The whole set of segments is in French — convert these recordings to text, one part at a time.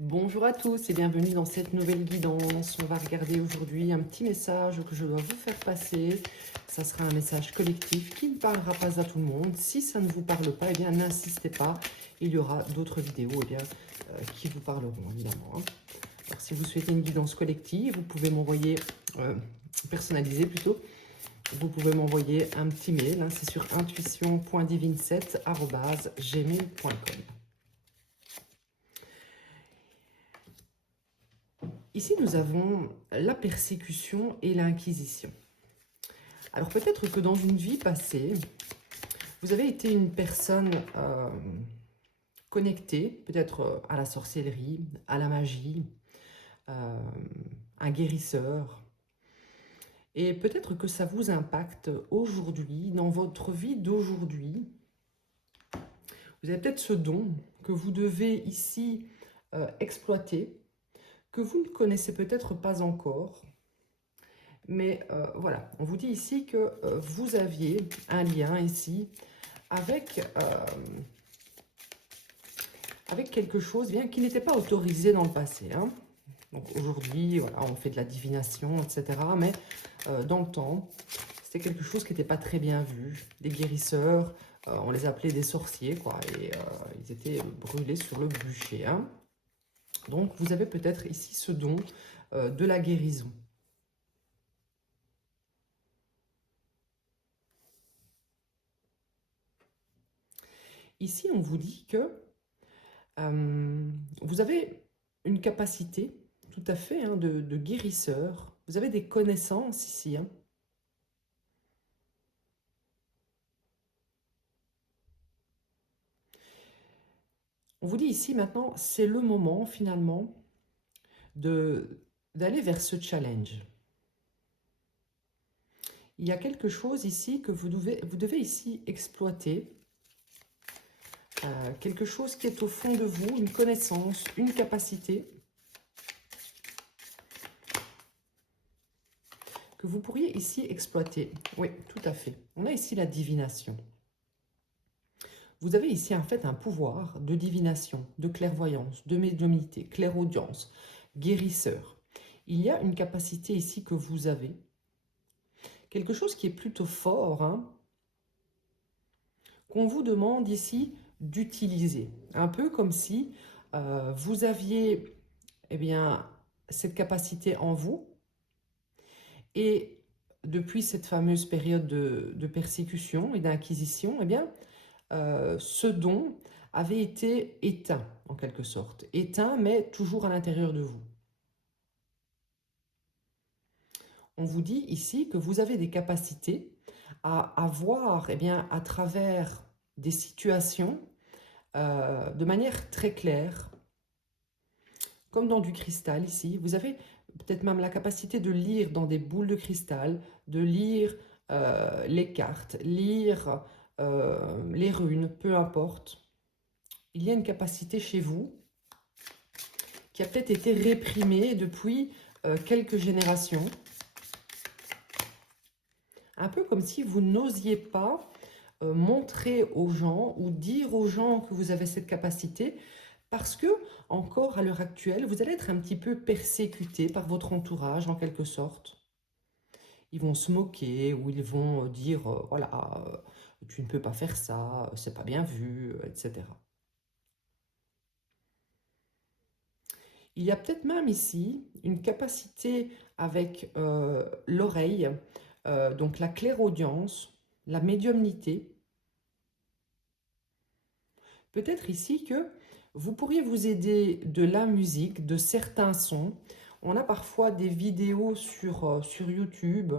Bonjour à tous et bienvenue dans cette nouvelle guidance. On va regarder aujourd'hui un petit message que je dois vous faire passer. Ça sera un message collectif qui ne parlera pas à tout le monde. Si ça ne vous parle pas, eh bien n'insistez pas. Il y aura d'autres vidéos qui vous parleront évidemment. Alors, si vous souhaitez une guidance collective, vous pouvez m'envoyer, personnalisée plutôt, vous pouvez m'envoyer un petit mail. C'est sur intuition.divine7@gmail.com. Ici, nous avons la persécution et l'inquisition. Alors peut-être que dans une vie passée, vous avez été une personne connectée, peut-être à la sorcellerie, à la magie, un guérisseur. Et peut-être que ça vous impacte aujourd'hui, dans votre vie d'aujourd'hui. Vous avez peut-être ce don que vous devez ici exploiter, que vous ne connaissez peut-être pas encore. Mais voilà, on vous dit ici que vous aviez un lien ici avec, avec quelque chose bien qui n'était pas autorisé dans le passé. Hein. Donc aujourd'hui, voilà, on fait de la divination, etc. Mais dans le temps, c'était quelque chose qui n'était pas très bien vu. Des guérisseurs, on les appelait des sorciers, quoi. Et ils étaient brûlés sur le bûcher. Hein. Donc vous avez peut-être ici ce don de la guérison. Ici, on vous dit que vous avez une capacité tout à fait de guérisseur. Vous avez des connaissances ici. Hein. On vous dit ici maintenant, c'est le moment finalement d'aller vers ce challenge. Il y a quelque chose ici que vous devez ici exploiter. Quelque chose qui est au fond de vous, une connaissance, une capacité que vous pourriez ici exploiter. Oui, tout à fait. On a ici la divination. Vous avez ici en fait un pouvoir de divination, de clairvoyance, de médiumnité, clairaudience, guérisseur. Il y a une capacité ici que vous avez. Quelque chose qui est plutôt fort, hein, qu'on vous demande ici d'utiliser. Un peu comme si vous aviez cette capacité en vous et depuis cette fameuse période de persécution et d'inquisition, ce don avait été éteint en quelque sorte. Éteint mais toujours à l'intérieur de vous. On vous dit ici que vous avez des capacités à voir à travers des situations de manière très claire, comme dans du cristal ici. Vous avez peut-être même la capacité de lire dans des boules de cristal, de lire les cartes, lire les runes, peu importe. Il y a une capacité chez vous qui a peut-être été réprimée depuis quelques générations. Un peu comme si vous n'osiez pas montrer aux gens ou dire aux gens que vous avez cette capacité parce que, encore à l'heure actuelle, vous allez être un petit peu persécuté par votre entourage en quelque sorte. Ils vont se moquer ou ils vont dire voilà, tu ne peux pas faire ça, c'est pas bien vu, etc. Il y a peut-être même ici une capacité avec l'oreille, donc la clairaudience, la médiumnité. Peut-être ici que vous pourriez vous aider de la musique, de certains sons. On a parfois des vidéos sur YouTube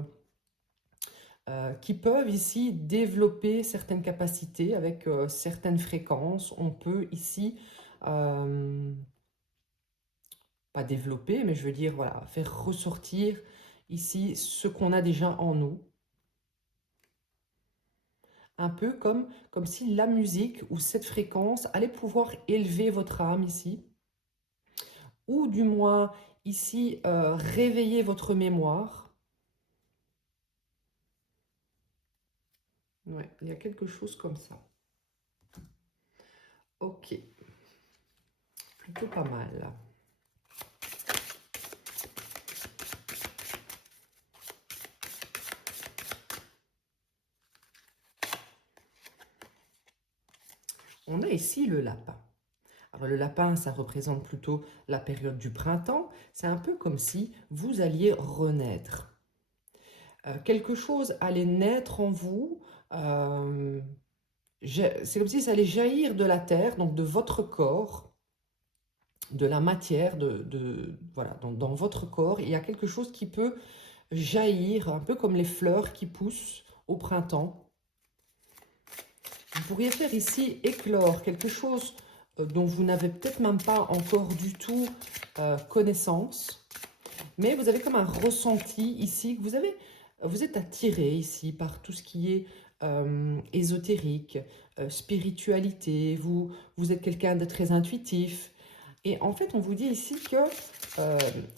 qui peuvent ici développer certaines capacités avec certaines fréquences. On peut ici, pas développer, mais je veux dire, voilà, faire ressortir ici ce qu'on a déjà en nous. Un peu comme si la musique ou cette fréquence allait pouvoir élever votre âme ici. Ou du moins ici réveiller votre mémoire. Ouais, il y a quelque chose comme ça. Ok, plutôt pas mal. On a ici le lapin. Alors le lapin, ça représente plutôt la période du printemps. C'est un peu comme si vous alliez renaître. Quelque chose allait naître en vous. euh, c'est comme si ça allait jaillir de la terre, donc de votre corps, de la matière, voilà, dans votre corps. Il y a quelque chose qui peut jaillir, un peu comme les fleurs qui poussent au printemps. Vous pourriez faire ici éclore quelque chose dont vous n'avez peut-être même pas encore du tout connaissance, mais vous avez comme un ressenti ici que vous êtes attiré ici par tout ce qui est ésotérique, spiritualité, vous êtes quelqu'un de très intuitif. Et en fait, on vous dit ici que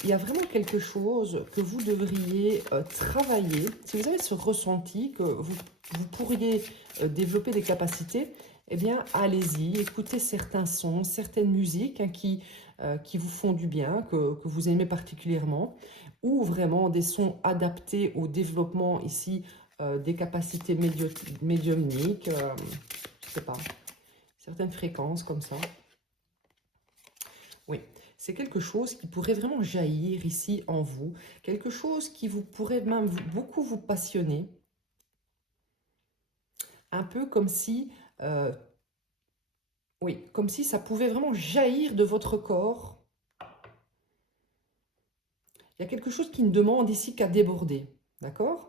il y a vraiment quelque chose que vous devriez travailler. Si vous avez ce ressenti que vous pourriez développer des capacités, eh bien, allez-y, écoutez certains sons, certaines musiques hein, qui vous font du bien, que vous aimez particulièrement, ou vraiment des sons adaptés au développement ici des capacités médiumniques, je ne sais pas, certaines fréquences comme ça. Oui, c'est quelque chose qui pourrait vraiment jaillir ici en vous, quelque chose qui vous pourrait même beaucoup vous passionner, un peu comme si, oui, comme si ça pouvait vraiment jaillir de votre corps. Il y a quelque chose qui ne demande ici qu'à déborder, d'accord?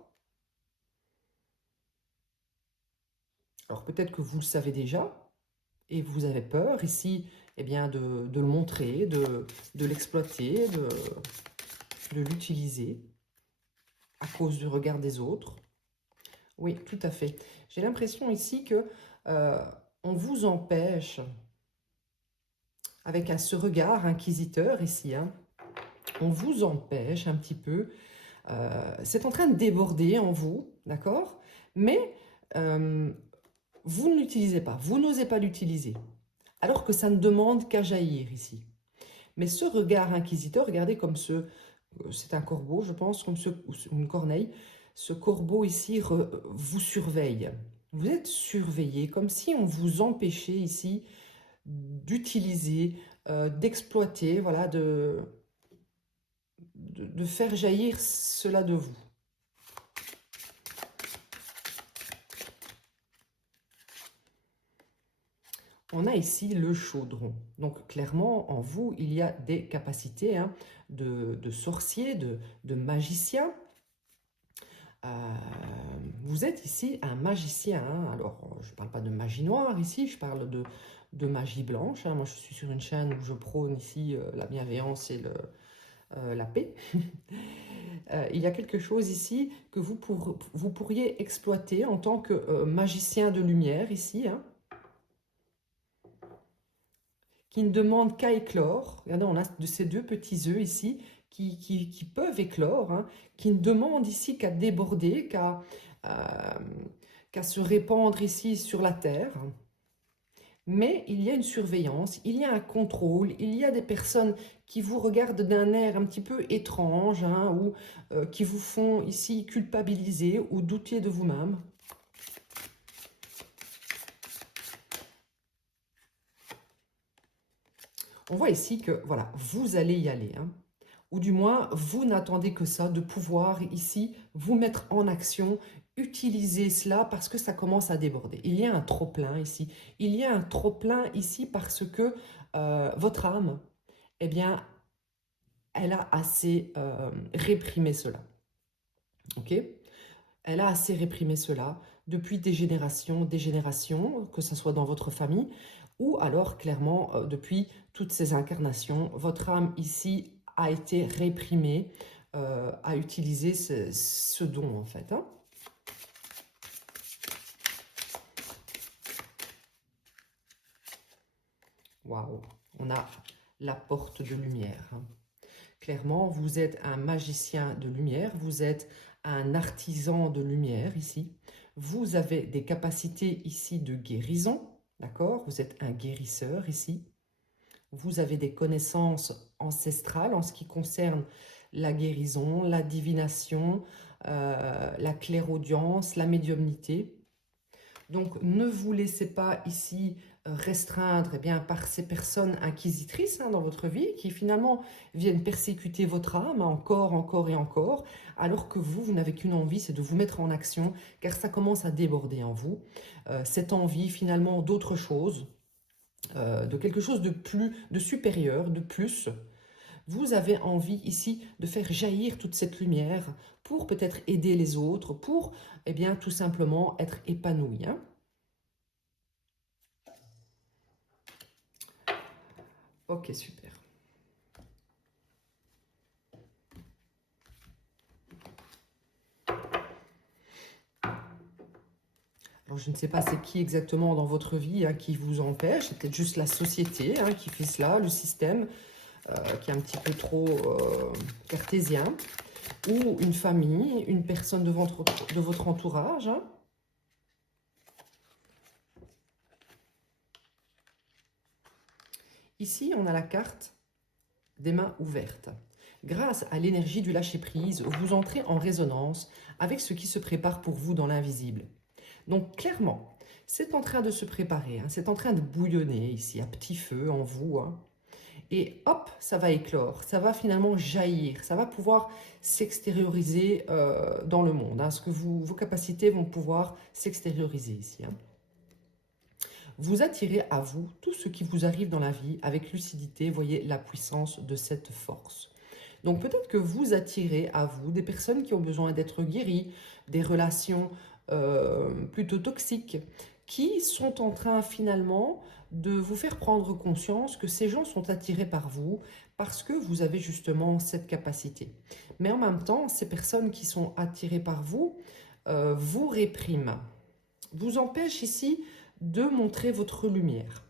Alors peut-être que vous le savez déjà et vous avez peur ici, eh bien, de le montrer, de l'exploiter, de l'utiliser à cause du regard des autres. Oui, tout à fait. J'ai l'impression ici que on vous empêche, avec ce regard inquisiteur ici, hein, on vous empêche un petit peu. C'est en train de déborder en vous, d'accord? Mais vous ne l'utilisez pas, vous n'osez pas l'utiliser, alors que ça ne demande qu'à jaillir ici. Mais ce regard inquisiteur, regardez comme c'est un corbeau, je pense, comme une corneille. Ce corbeau ici vous surveille. Vous êtes surveillé, comme si on vous empêchait ici d'utiliser, d'exploiter, voilà, de faire jaillir cela de vous. On a ici le chaudron. Donc clairement, en vous, il y a des capacités hein, de sorcier, de magicien. Vous êtes ici un magicien. Hein. Alors, je ne parle pas de magie noire ici, je parle de magie blanche. Hein. Moi, je suis sur une chaîne où je prône ici la bienveillance et la paix. Il y a quelque chose ici que vous pourriez exploiter en tant que magicien de lumière ici, hein, qui ne demande qu'à éclore. Regardez, on a de ces deux petits œufs ici qui peuvent éclore, hein, qui ne demandent ici qu'à déborder, qu'à se répandre ici sur la terre. Mais il y a une surveillance, il y a un contrôle, il y a des personnes qui vous regardent d'un air un petit peu étrange, hein, ou qui vous font ici culpabiliser ou douter de vous-même. On voit ici que, voilà, vous allez y aller, hein. Ou du moins, vous n'attendez que ça, de pouvoir ici vous mettre en action, utiliser cela parce que ça commence à déborder. Il y a un trop-plein ici. Il y a un trop-plein ici parce que votre âme, eh bien, elle a assez réprimé cela. Ok? Elle a assez réprimé cela depuis des générations, que ce soit dans votre famille, ou alors clairement depuis toutes ces incarnations. Votre âme ici a été réprimée à utiliser ce don en fait. Hein. Waouh, on a la porte de lumière. Hein. Clairement, vous êtes un magicien de lumière, vous êtes un artisan de lumière ici. Vous avez des capacités ici de guérison, d'accord? Vous êtes un guérisseur ici. Vous avez des connaissances ancestrales en ce qui concerne la guérison, la divination, la clairaudience, la médiumnité. Donc, ne vous laissez pas ici restreindre eh bien, par ces personnes inquisitrices dans votre vie qui finalement viennent persécuter votre âme encore, encore et encore, alors que vous n'avez qu'une envie, c'est de vous mettre en action, car ça commence à déborder en vous. Cette envie finalement d'autre chose, de quelque chose de plus, de supérieur, de plus. Vous avez envie ici de faire jaillir toute cette lumière pour peut-être aider les autres, pour eh bien, tout simplement être épanoui. Ok, super. Alors, je ne sais pas c'est qui exactement dans votre vie qui vous empêche, c'est peut-être juste la société qui fait cela, le système qui est un petit peu trop cartésien, ou une famille, une personne de votre entourage. Ici, on a la carte des mains ouvertes. Grâce à l'énergie du lâcher-prise, vous entrez en résonance avec ce qui se prépare pour vous dans l'invisible. Donc clairement, c'est en train de se préparer, c'est en train de bouillonner ici à petit feu en vous. Et hop, ça va éclore, ça va finalement jaillir, ça va pouvoir s'extérioriser dans le monde. Ce que vos capacités vont pouvoir s'extérioriser ici. Vous attirez à vous tout ce qui vous arrive dans la vie avec lucidité. Voyez la puissance de cette force. Donc peut-être que vous attirez à vous des personnes qui ont besoin d'être guéries, des relations plutôt toxiques, qui sont en train finalement de vous faire prendre conscience que ces gens sont attirés par vous parce que vous avez justement cette capacité. Mais en même temps, ces personnes qui sont attirées par vous vous répriment, vous empêchent ici de montrer votre lumière.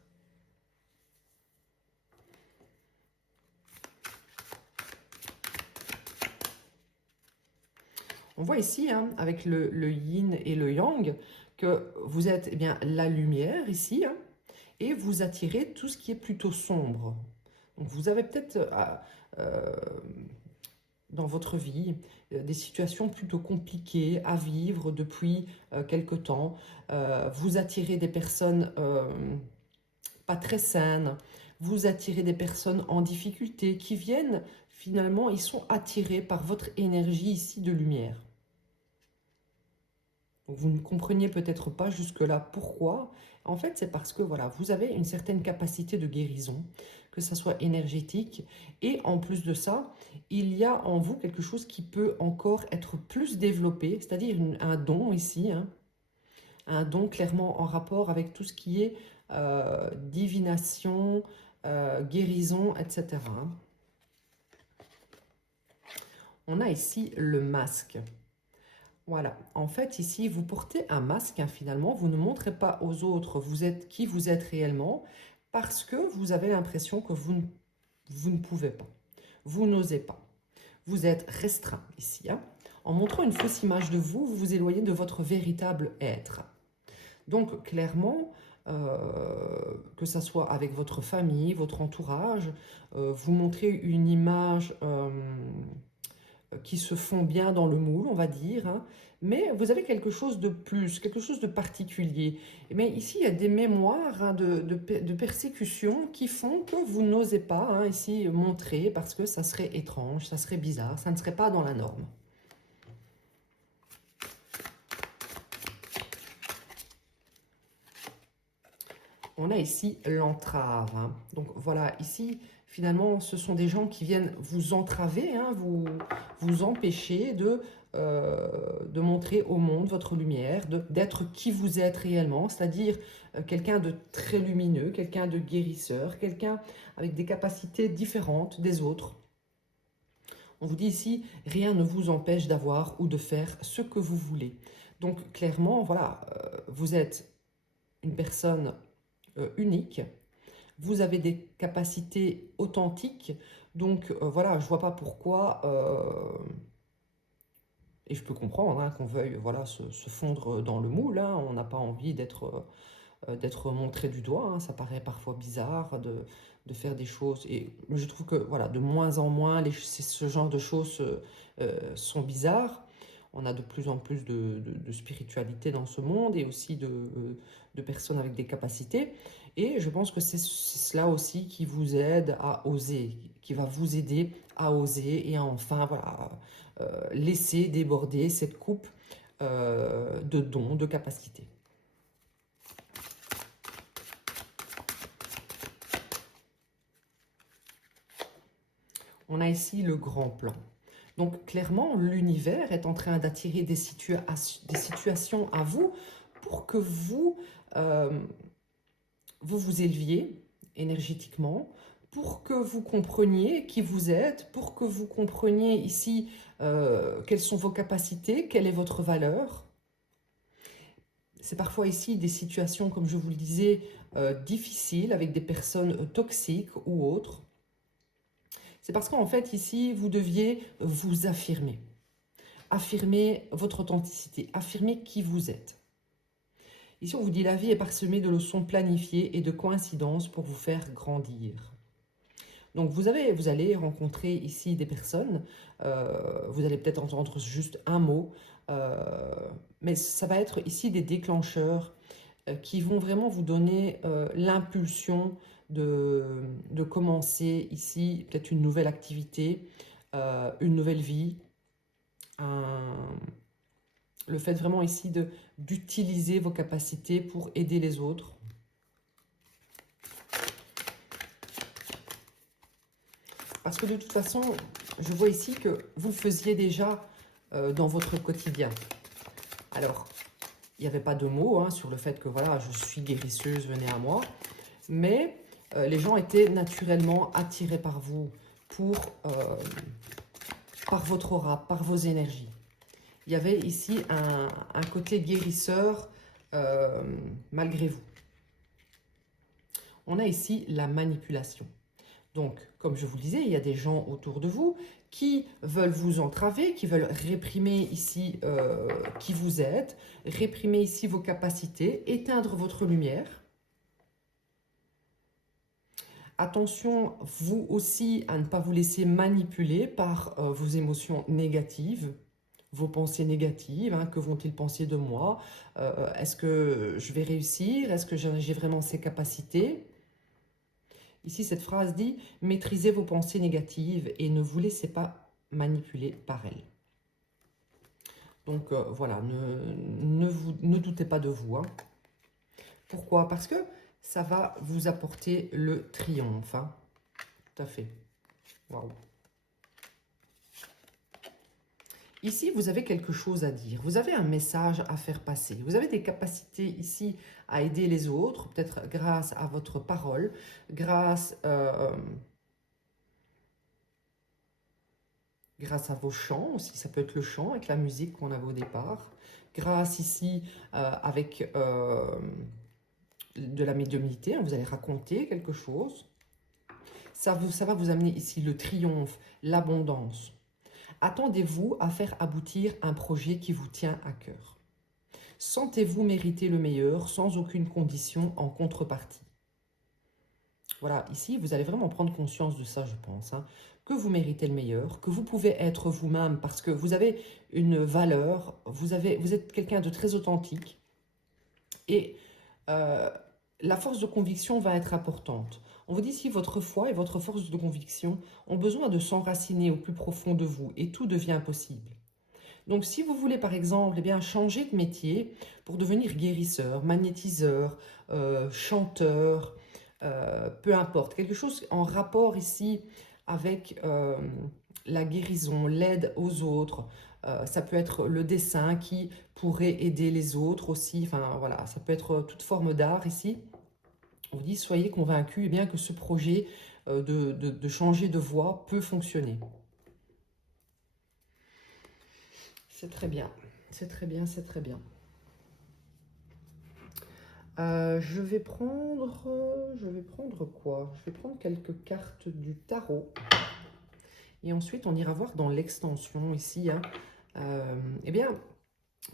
On voit ici, avec le yin et le yang, que vous êtes eh bien, la lumière ici, et vous attirez tout ce qui est plutôt sombre. Donc vous avez peut-être dans votre vie des situations plutôt compliquées à vivre depuis quelque temps. Vous attirez des personnes pas très saines, vous attirez des personnes en difficulté qui viennent, finalement, ils sont attirés par votre énergie ici de lumière. Donc vous ne compreniez peut-être pas jusque-là pourquoi. En fait, c'est parce que voilà, vous avez une certaine capacité de guérison, que ça soit énergétique. Et en plus de ça, il y a en vous quelque chose qui peut encore être plus développé, c'est-à-dire un don ici, un don clairement en rapport avec tout ce qui est divination, guérison, etc. On a ici le masque. Voilà, en fait ici vous portez un masque finalement, vous ne montrez pas aux autres vous êtes qui vous êtes réellement parce que vous avez l'impression que vous ne pouvez pas, vous n'osez pas, vous êtes restreint ici. En montrant une fausse image de vous, vous vous éloignez de votre véritable être. Donc clairement, que ça soit avec votre famille, votre entourage, vous montrez une image qui se font bien dans le moule, on va dire, mais vous avez quelque chose de plus, quelque chose de particulier. Mais ici, il y a des mémoires de persécution qui font que vous n'osez pas ici montrer parce que ça serait étrange, ça serait bizarre, ça ne serait pas dans la norme. On a ici l'entrave. Donc voilà, ici, finalement, ce sont des gens qui viennent vous entraver, vous empêcher de montrer au monde votre lumière, d'être qui vous êtes réellement, c'est-à-dire quelqu'un de très lumineux, quelqu'un de guérisseur, quelqu'un avec des capacités différentes des autres. On vous dit ici, rien ne vous empêche d'avoir ou de faire ce que vous voulez. Donc clairement, voilà, vous êtes une personne unique, vous avez des capacités authentiques, donc voilà, je vois pas pourquoi, et je peux comprendre qu'on veuille voilà, se fondre dans le moule, on n'a pas envie d'être montré du doigt, ça paraît parfois bizarre de faire des choses, et je trouve que voilà, de moins en moins, ce genre de choses sont bizarres. On a de plus en plus de spiritualité dans ce monde et aussi de personnes avec des capacités. Et je pense que c'est cela aussi qui vous aide à oser, qui va vous aider à oser et à enfin voilà, laisser déborder cette coupe de dons, de capacités. On a ici le grand plan. Donc clairement, l'univers est en train d'attirer des situations à vous pour que euh, vous vous éleviez énergétiquement, pour que vous compreniez qui vous êtes, pour que vous compreniez ici quelles sont vos capacités, quelle est votre valeur. C'est parfois ici des situations, comme je vous le disais, difficiles avec des personnes toxiques ou autres. C'est parce qu'en fait, ici, vous deviez vous affirmer. Affirmer votre authenticité, affirmer qui vous êtes. Ici, on vous dit la vie est parsemée de leçons planifiées et de coïncidences pour vous faire grandir. Donc, vous allez rencontrer ici des personnes, vous allez peut-être entendre juste un mot, mais ça va être ici des déclencheurs qui vont vraiment vous donner l'impulsion de commencer ici peut-être une nouvelle activité, une nouvelle vie, le fait vraiment ici d'utiliser vos capacités pour aider les autres. Parce que de toute façon, je vois ici que vous le faisiez déjà dans votre quotidien. Alors, il n'y avait pas de mots hein, sur le fait que voilà, je suis guérisseuse, venez à moi. Mais les gens étaient naturellement attirés par vous, par votre aura, par vos énergies. Il y avait ici un côté guérisseur malgré vous. On a ici la manipulation. Donc, comme je vous le disais, il y a des gens autour de vous qui veulent vous entraver, qui veulent réprimer ici qui vous êtes, réprimer ici vos capacités, éteindre votre lumière. Attention, vous aussi, à ne pas vous laisser manipuler par vos émotions négatives, vos pensées négatives. Hein, que vont-ils penser de moi? Est-ce que je vais réussir? Est-ce que j'ai vraiment ces capacités? Ici, cette phrase dit « Maîtrisez vos pensées négatives et ne vous laissez pas manipuler par elles ». Donc voilà, ne doutez pas de vous. Hein. Pourquoi? Parce que ça va vous apporter le triomphe. Hein. Tout à fait. Waouh. Ici, vous avez quelque chose à dire. Vous avez un message à faire passer. Vous avez des capacités ici à aider les autres, peut-être grâce à votre parole, grâce à vos chants aussi. Ça peut être le chant avec la musique qu'on avait au départ. Grâce ici avec de la médiumnité, hein, vous allez raconter quelque chose. Ça va vous amener ici le triomphe, l'abondance. Attendez-vous à faire aboutir un projet qui vous tient à cœur. Sentez-vous mériter le meilleur sans aucune condition en contrepartie. Voilà, ici, vous allez vraiment prendre conscience de ça, je pense. Hein, que vous méritez le meilleur, que vous pouvez être vous-même parce que vous avez une valeur, vous êtes quelqu'un de très authentique et la force de conviction va être importante. On vous dit ici, votre foi et votre force de conviction ont besoin de s'enraciner au plus profond de vous et tout devient possible. Donc si vous voulez par exemple eh bien, changer de métier pour devenir guérisseur, magnétiseur, chanteur, peu importe, quelque chose en rapport ici avec la guérison, l'aide aux autres, ça peut être le dessin qui pourrait aider les autres aussi, enfin voilà, ça peut être toute forme d'art ici. On vous dit, soyez convaincus eh bien, que ce projet de changer de voie peut fonctionner. C'est très bien, c'est très bien, c'est très bien. Je vais prendre quoi? Je vais prendre quelques cartes du tarot. Et ensuite, on ira voir dans l'extension ici. Hein. Eh bien,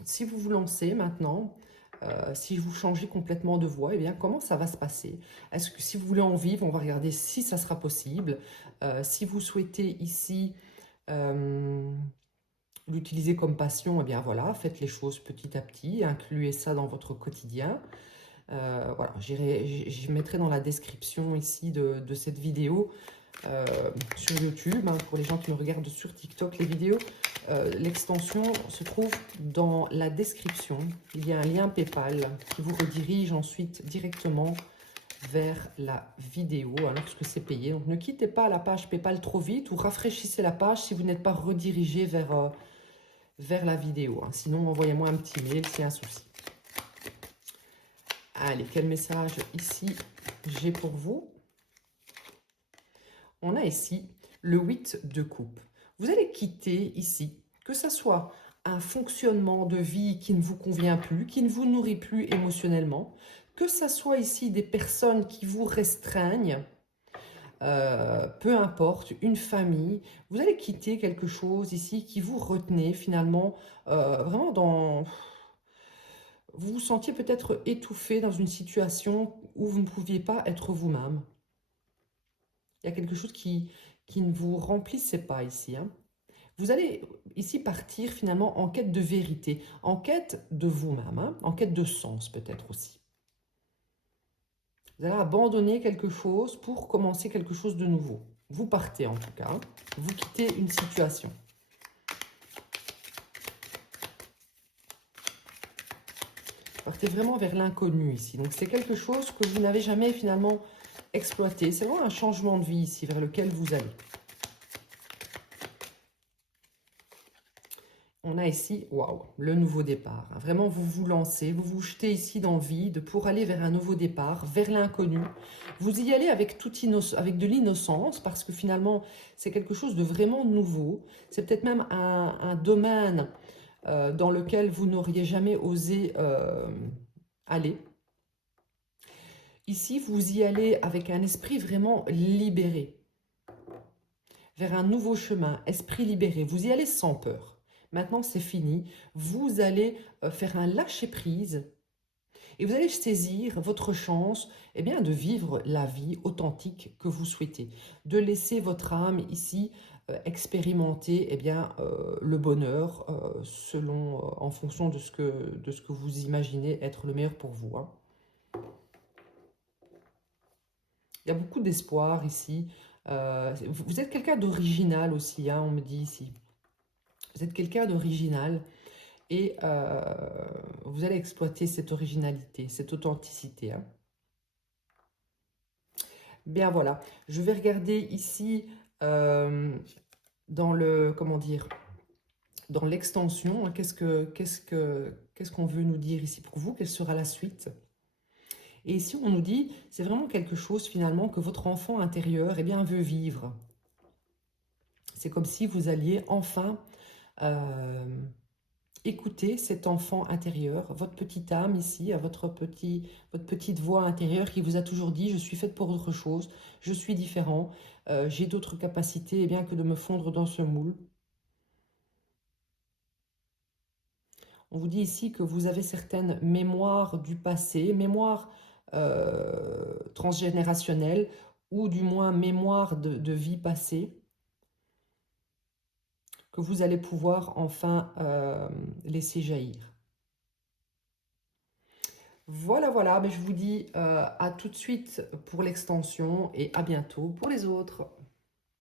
si vous vous lancez maintenant, si vous changez complètement de voie, eh bien, comment ça va se passer? Est-ce que si vous voulez en vivre, on va regarder si ça sera possible. Si vous souhaitez ici l'utiliser comme passion, eh bien voilà, faites les choses petit à petit, incluez ça dans votre quotidien. Voilà, je mettrai dans la description ici de cette vidéo sur YouTube, hein, pour les gens qui me regardent sur TikTok, les vidéos. L'extension se trouve dans la description. Il y a un lien PayPal qui vous redirige ensuite directement vers la vidéo lorsque c'est payé. Donc ne quittez pas la page PayPal trop vite ou rafraîchissez la page si vous n'êtes pas redirigé vers la vidéo. Hein. Sinon, envoyez-moi un petit mail s'il y a un souci. Allez, quel message ici j'ai pour vous? On a ici le 8 de coupe. Vous allez quitter ici, que ce soit un fonctionnement de vie qui ne vous convient plus, qui ne vous nourrit plus émotionnellement, que ce soit ici des personnes qui vous restreignent, peu importe, une famille, vous allez quitter quelque chose ici qui vous retenait finalement vraiment dans... Vous vous sentiez peut-être étouffé dans une situation où vous ne pouviez pas être vous-même. Il y a quelque chose qui ne vous remplissait pas ici. Hein. Vous allez ici partir finalement en quête de vérité, en quête de vous-même, hein, en quête de sens peut-être aussi. Vous allez abandonner quelque chose pour commencer quelque chose de nouveau. Vous partez en tout cas, hein. Vous quittez une situation. Partez vraiment vers l'inconnu ici. Donc c'est quelque chose que vous n'avez jamais finalement exploité. C'est vraiment un changement de vie ici vers lequel vous allez. On a ici, waouh, le nouveau départ. Vraiment, vous vous lancez, vous vous jetez ici dans le vide pour aller vers un nouveau départ, vers l'inconnu. Vous y allez avec, avec de l'innocence parce que finalement, c'est quelque chose de vraiment nouveau. C'est peut-être même un domaine dans lequel vous n'auriez jamais osé aller. Ici, vous y allez avec un esprit vraiment libéré, vers un nouveau chemin, esprit libéré. Vous y allez sans peur. Maintenant, c'est fini. Vous allez faire un lâcher-prise et vous allez saisir votre chance de vivre la vie authentique que vous souhaitez. De laisser votre âme ici expérimenter le bonheur en fonction de ce que vous imaginez être le meilleur pour vous. Hein. Il y a beaucoup d'espoir ici. Vous êtes quelqu'un d'original aussi, hein, on me dit ici. Vous êtes quelqu'un d'original et vous allez exploiter cette originalité, cette authenticité. Hein. Bien voilà, je vais regarder ici dans le, comment dire, dans l'extension, hein, qu'est-ce qu'on veut nous dire ici pour vous, quelle sera la suite? Et ici on nous dit, c'est vraiment quelque chose finalement que votre enfant intérieur veut vivre. C'est comme si vous alliez enfin écouter cet enfant intérieur, votre petite âme ici, votre petite voix intérieure qui vous a toujours dit « je suis faite pour autre chose, je suis différent, j'ai d'autres capacités que de me fondre dans ce moule ». On vous dit ici que vous avez certaines mémoires du passé, mémoires transgénérationnelles ou du moins mémoires de vie passée, que vous allez pouvoir enfin laisser jaillir. Voilà, voilà, mais je vous dis à tout de suite pour l'extension et à bientôt pour les autres.